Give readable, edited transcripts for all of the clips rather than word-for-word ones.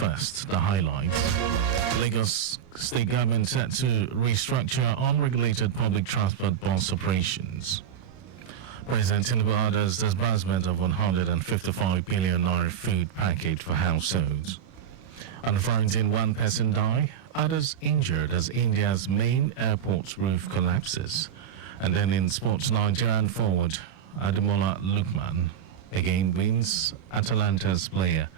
First, the highlights. Lagos State Government set to restructure unregulated public transport bus operations. President Tinubu orders disbursement of 155 billion naira food package for households. On the front end, one person died, others injured as India's main airport's roof collapses. And then in sports, Nigerian forward Ademola Lookman again wins Atalanta's Player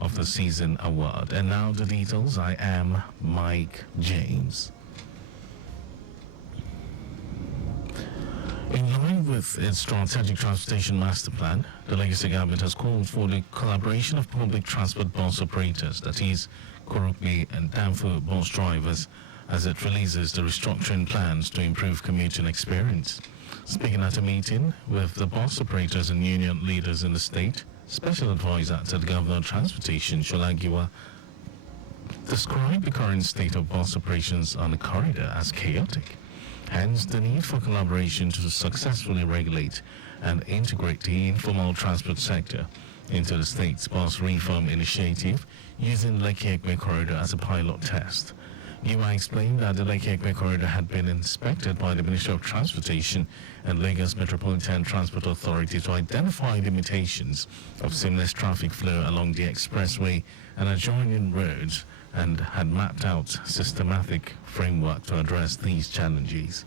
of the Season award. And now the details. I am Mike James. In line with its strategic transportation master plan, the Lagos government has called for the collaboration of public transport bus operators, that is, Kurukbi and Danfo bus drivers, as it releases the restructuring plans to improve commuting experience. Speaking at a meeting with the bus operators and union leaders in the state, Special Advisor to the Governor of Transportation, Shola Giwa, described the current state of bus operations on the corridor as chaotic. Hence, the need for collaboration to successfully regulate and integrate the informal transport sector into the state's bus reform initiative using Lekki Ekpe corridor as a pilot test. Giwa explained that the Lekki Ekpe corridor had been inspected by the Ministry of Transportation and Lagos Metropolitan Transport Authority to identify limitations of seamless traffic flow along the expressway and adjoining roads, and had mapped out systematic framework to address these challenges.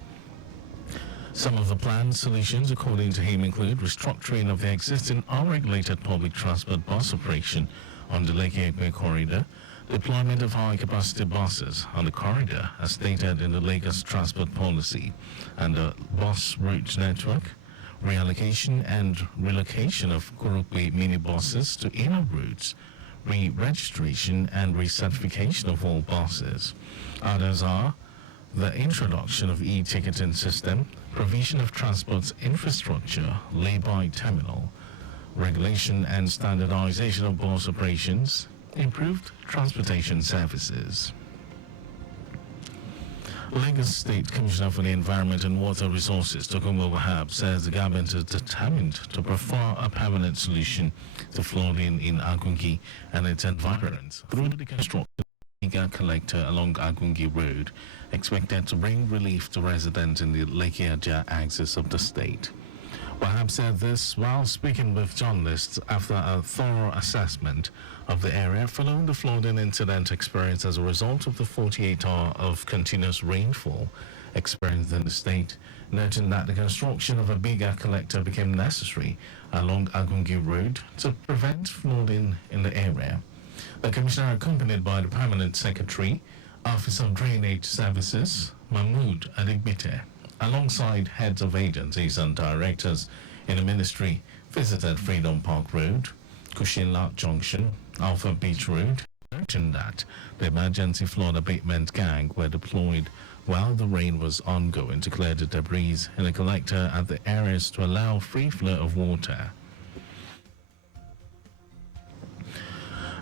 Some of the planned solutions, according to him, include restructuring of the existing unregulated public transport bus operation on the Lekki Ekpe corridor, deployment of high-capacity buses on the corridor as stated in the Lagos Transport Policy and the bus route network, reallocation and relocation of Kurukbi minibuses to inner routes, re-registration and recertification of all buses. Others are the introduction of e-ticketing system, provision of transport infrastructure, lay-by terminal, regulation and standardization of bus operations, improved transportation services. Lagos State Commissioner for the Environment and Water Resources, Tokunbo Wahab, says the government is determined to prefer a permanent solution to flooding in Agungi and its environs through the construction of a mega collector along Agungi Road, expected to bring relief to residents in the Lekki-Ajah axis of the state. Wahab said this while speaking with journalists after a thorough assessment of the area following the flooding incident experienced as a result of the 48-hour of continuous rainfall experienced in the state, noting that the construction of a bigger collector became necessary along Agungi Road to prevent flooding in the area. The commissioner, accompanied by the permanent secretary, Office of Drainage Services, Mahmood Adigbite, alongside heads of agencies and directors in the ministry, visited Freedom Park Road, Kushinla Junction, Alpha Beach Road, noting that the emergency flood abatement gang were deployed while the rain was ongoing to clear the debris in a collector at the areas to allow free flow of water.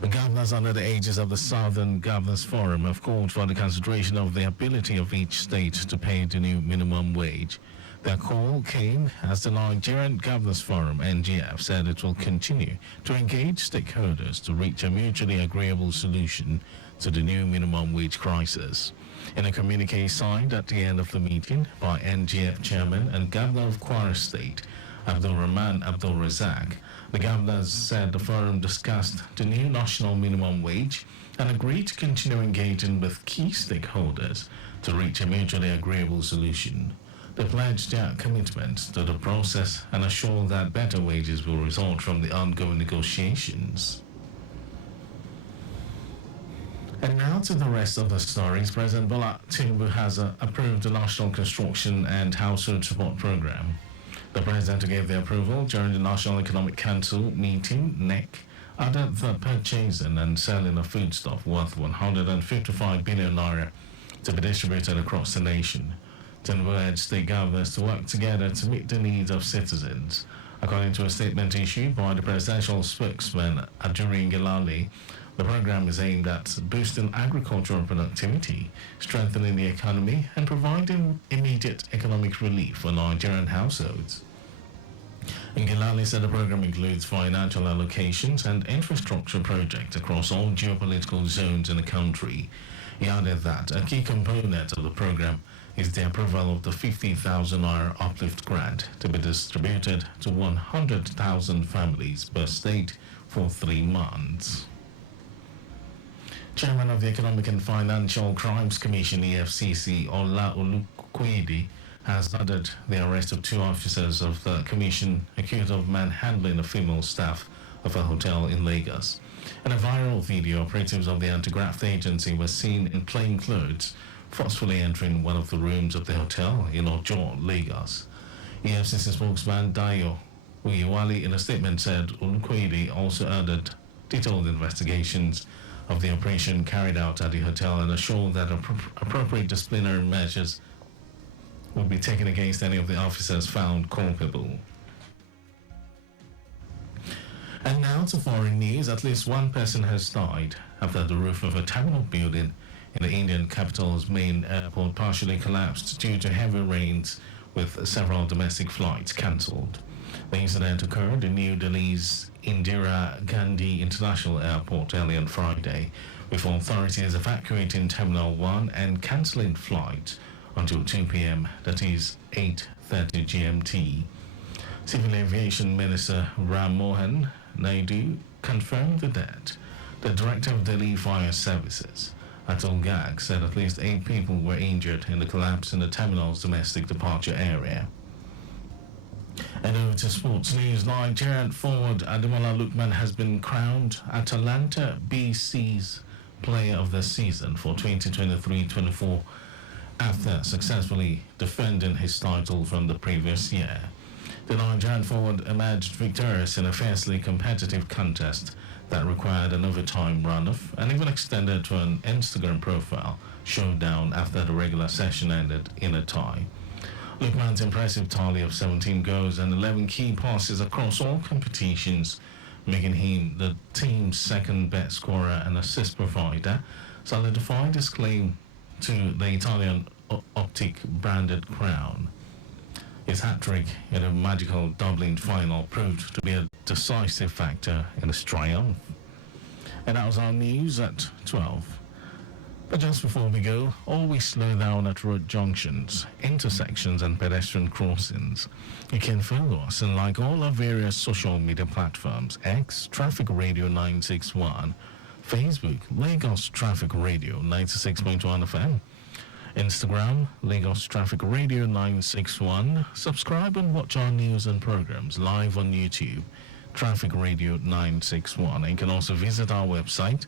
Governors under the aegis of the Southern Governors Forum have called for the consideration of the ability of each state to pay the new minimum wage. Their call came as the Nigerian Governors Forum, NGF, said it will continue to engage stakeholders to reach a mutually agreeable solution to the new minimum wage crisis. In a communique signed at the end of the meeting by NGF Chairman and Governor of Kwara State, Abdul Rahman Abdul Razak, the governors said the forum discussed the new national minimum wage and agreed to continue engaging with key stakeholders to reach a mutually agreeable solution. They pledged their commitment to the process and assured that better wages will result from the ongoing negotiations. And now to the rest of the stories. President Bola Tinubu has approved the National Construction and Household Support Program. The President gave the approval during the National Economic Council meeting, NEC, ordered the purchasing and selling of foodstuff worth 155 billion naira to be distributed across the nation. Tinubu urged state governors to work together to meet the needs of citizens. According to a statement issued by the presidential spokesman, Ajuri Ngilali, the program is aimed at boosting agricultural productivity, strengthening the economy, and providing immediate economic relief for Nigerian households. Ngilali said the program includes financial allocations and infrastructure projects across all geopolitical zones in the country. He added that a key component of the program is the approval of the 50,000 naira uplift grant to be distributed to 100,000 families per state for 3 months. Chairman of the Economic and Financial Crimes Commission (EFCC), Ola Olukwedi, has ordered the arrest of 2 officers of the commission accused of manhandling a female staff of a hotel in Lagos. In a viral video, operatives of the anti-graft agency were seen in plain clothes forcefully entering one of the rooms of the hotel in Ojo, Lagos. EFCC spokesman Dayo Uyewale in a statement said Olukwedi also ordered detailed investigations of the operation carried out at the hotel and assured that appropriate disciplinary measures will be taken against any of the officers found culpable. And now to foreign news. At least 1 person has died after the roof of a terminal building in the Indian capital's main airport partially collapsed due to heavy rains, with several domestic flights cancelled. The incident occurred in New Delhi's Indira Gandhi International Airport early on Friday, with authorities evacuating Terminal 1 and cancelling flights until 2 p.m., that is 8:30 GMT. Civil Aviation Minister Ram Mohan Naidu confirmed the death. The Director of Delhi Fire Services, Atul Garg, said at least 8 people were injured in the collapse in the terminal's domestic departure area. And over to sports news. Nigerian forward Ademola Lookman has been crowned Atalanta BC's Player of the Season for 2023-24 after successfully defending his title from the previous year. The Nigerian forward emerged victorious in a fiercely competitive contest that required an overtime runoff and even extended to an Instagram profile showdown after the regular session ended in a tie. Lookman's impressive tally of 17 goals and 11 key passes across all competitions, making him the team's second best scorer and assist provider, solidified his claim to the Italian Optic branded crown. His hat-trick in a magical Dublin final proved to be a decisive factor in his triumph. And that was our news at 12. But just before we go, always slow down at road junctions, intersections and pedestrian crossings. You can follow us and like all our various social media platforms: X, Traffic Radio 961, Facebook, Lagos Traffic Radio 96.1 FM, Instagram, Lagos Traffic Radio 961. Subscribe and watch our news and programs live on YouTube, Traffic Radio 961. And you can also visit our website,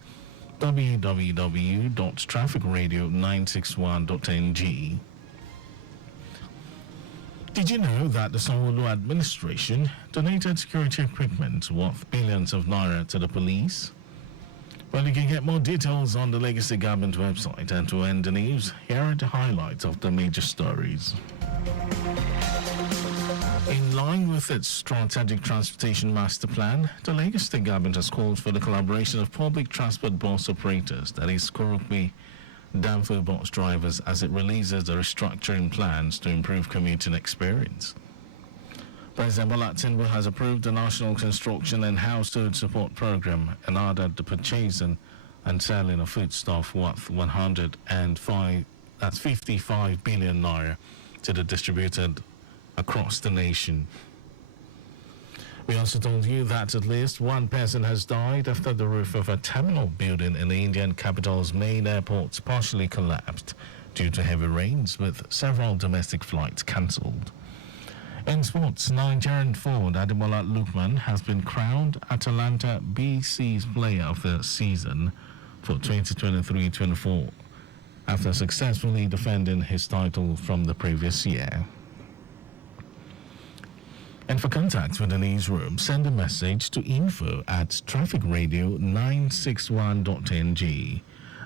www.trafficradio961.ng. Did you know that the Sanwo-Olu administration donated security equipment worth billions of naira to the police? Well, you can get more details on the Legacy Government website. And to end the news, here are the highlights of the major stories. In line with its strategic transportation master plan, the Lagos State Government has called for the collaboration of public transport bus operators, that is, Kurukbi Danfo bus drivers, as it releases the restructuring plans to improve commuting experience. President Bola Tinubu has approved the National Construction and Household Support Program and ordered the purchasing and selling of foodstuff worth 55 billion naira to be distributed across the nation. We also told you that at least 1 person has died after the roof of a terminal building in the Indian capital's main airport partially collapsed due to heavy rains, with several domestic flights cancelled. In sports, Nigerian forward Ademola Lookman has been crowned Atalanta BC's Player of the Season for 2023-24 after successfully defending his title from the previous year. And for contact with the newsroom, send a message to info@trafficradio961.ng.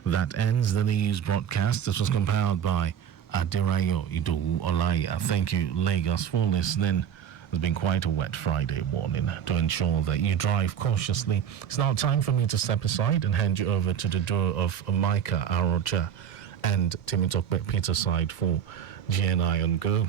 That ends the news broadcast. This was compiled by Adirayo Idowu Olaya. Thank you, Lagos, for listening. It's been quite a wet Friday morning. To ensure that you drive cautiously, it's now time for me to step aside and hand you over to the duo of Micah Arocha and Timotokbe Peterside for GNI on Go.